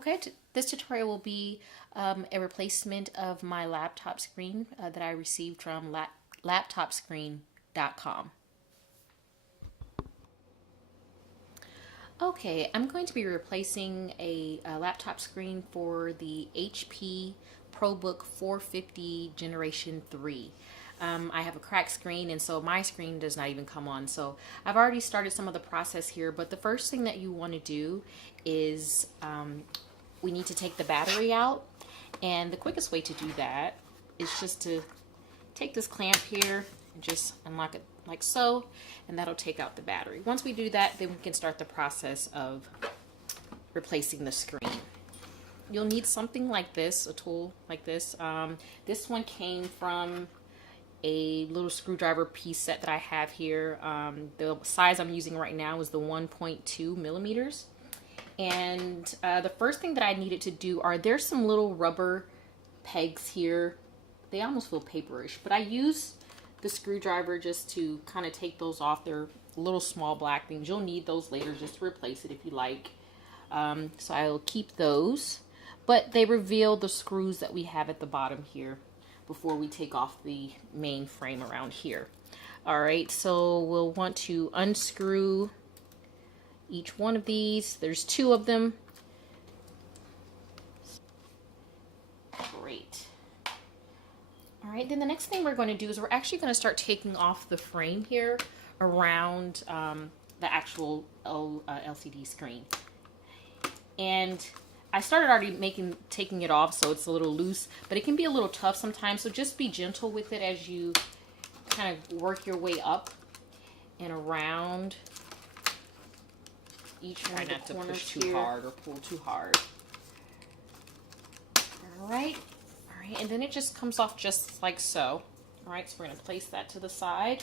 Okay, this tutorial will be a replacement of my laptop screen that I received from laptopscreen.com. Okay, I'm going to be replacing a laptop screen for the HP ProBook 450 Generation 3. I have a cracked screen, and so my screen does not even come on. So I've already started some of the process here, but the first thing that you want to do is we need to take the battery out. And the quickest way to do that is just to take this clamp here and just unlock it like so, and that'll take out the battery. Once we do that, then we can start the process of replacing the screen. You'll need something like this, a tool like this. This one came from a little screwdriver piece set that I have here. The size I'm using right now is the 1.2 millimeters. And the first thing that I needed to do there's some little rubber pegs here. They almost feel paperish, but I use the screwdriver just to kind of take those off. They're little small black things. You'll need those later just to replace it if you like. So I'll keep those, but they reveal the screws that we have at the bottom here before we take off the main frame around here. All right, so we'll want to unscrew each one of these. There's 2 of them. Great. All right, then the next thing we're going to do is we're actually going to start taking off the frame here around the actual LCD screen. And I started already taking it off, so it's a little loose, but it can be a little tough sometimes. So just be gentle with it as you kind of work your way up and around each one of the corners. Try not to push too hard or pull too hard. All right, and then it just comes off just like so. All right, so we're going to place that to the side.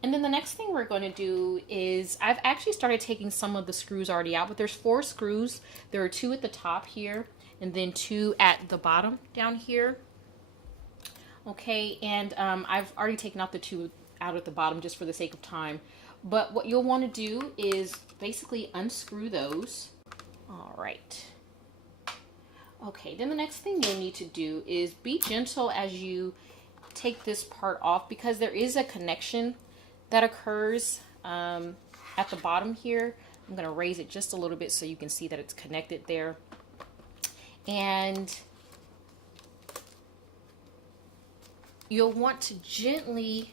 And then the next thing we're going to do is, I've actually started taking some of the screws already out, but there's 4 screws. There are 2 at the top here, and then 2 at the bottom down here. Okay, and I've already taken out the 2 out at the bottom just for the sake of time. But what you'll want to do is basically unscrew those. All right. Okay, then the next thing you'll need to do is be gentle as you take this part off, because there is a connection that occurs at the bottom here. I'm going to raise it just a little bit so you can see that it's connected there. And you'll want to gently,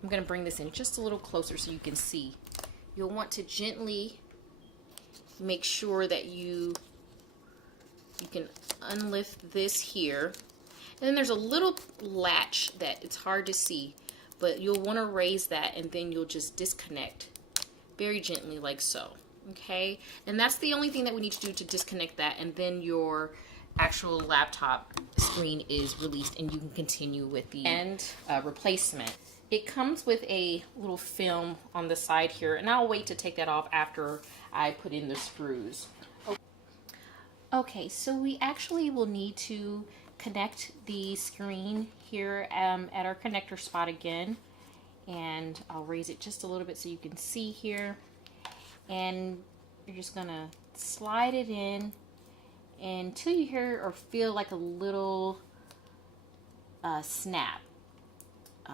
I'm going to bring this in just a little closer so you can see. You'll want to gently make sure that you can unlift this here. And then there's a little latch that it's hard to see, but you'll want to raise that, and then you'll just disconnect very gently like so. Okay, and that's the only thing that we need to do to disconnect that, and then your actual laptop screen is released and you can continue with the replacement. It comes with a little film on the side here, and I'll wait to take that off after I put in the screws. Okay, so we actually will need to connect the screen here at our connector spot again, and I'll raise it just a little bit so you can see here, and you're just gonna slide it in until you hear or feel like a little snap,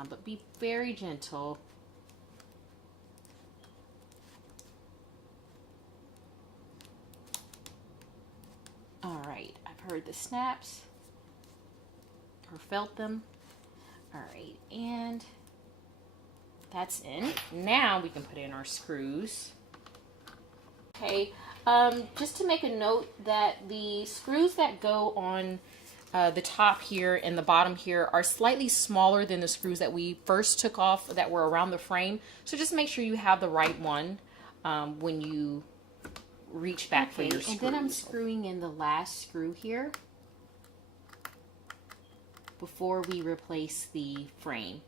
but be very gentle. All right, I've heard the snaps or felt them. All right, and that's in. Now we can put in our screws. Okay, just to make a note that the screws that go on the top here and the bottom here are slightly smaller than the screws that we first took off that were around the frame. So just make sure you have the right one when you reach back for your screws. And then I'm screwing in the last screw here before we replace the frame.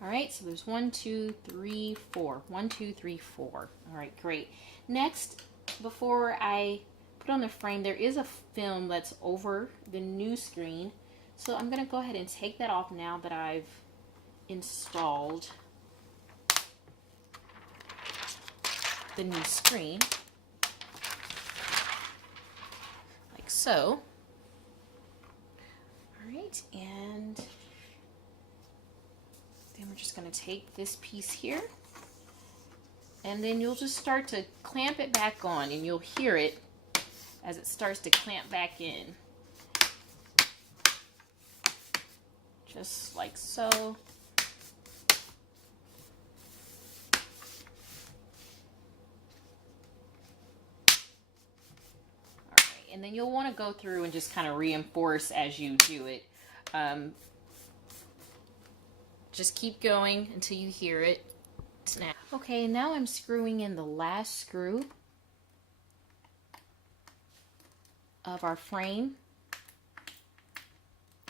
All right, so there's 1, 2, 3, 4. 1, 2, 3, 4. All right, great. Next, before I put on the frame, there is a film that's over the new screen. So I'm gonna go ahead and take that off now that I've installed the new screen. so. All right, and then we're just going to take this piece here, and then you'll just start to clamp it back on, and you'll hear it as it starts to clamp back in. Just like so. All right, and then you'll want to go through and just kind of reinforce as you do it. Just keep going until you hear it snap. Okay, now I'm screwing in the last screw of our frame,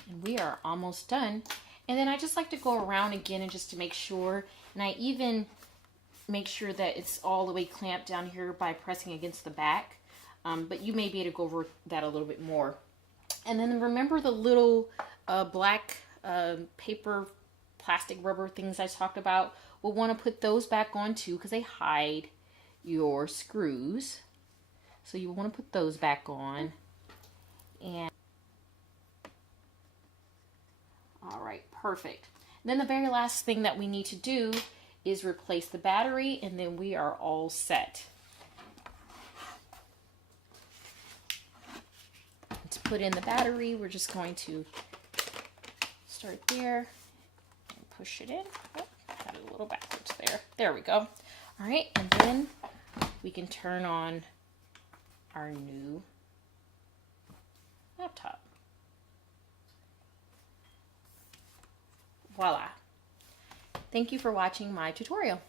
and we are almost done. And then I just like to go around again and just to make sure, and I even make sure that it's all the way clamped down here by pressing against the back, but you may be able to go over that a little bit more. And then remember the little black paper plastic rubber things I talked about? We'll want to put those back on too, because they hide your screws. So you want to put those back on. And all right, perfect. Then the very last thing that we need to do is replace the battery, and then we are all set. To put in the battery, we're just going to start there and push it in. Oh, got it a little backwards there. There we go. All right, and then we can turn on our new laptop. Voila. Thank you for watching my tutorial.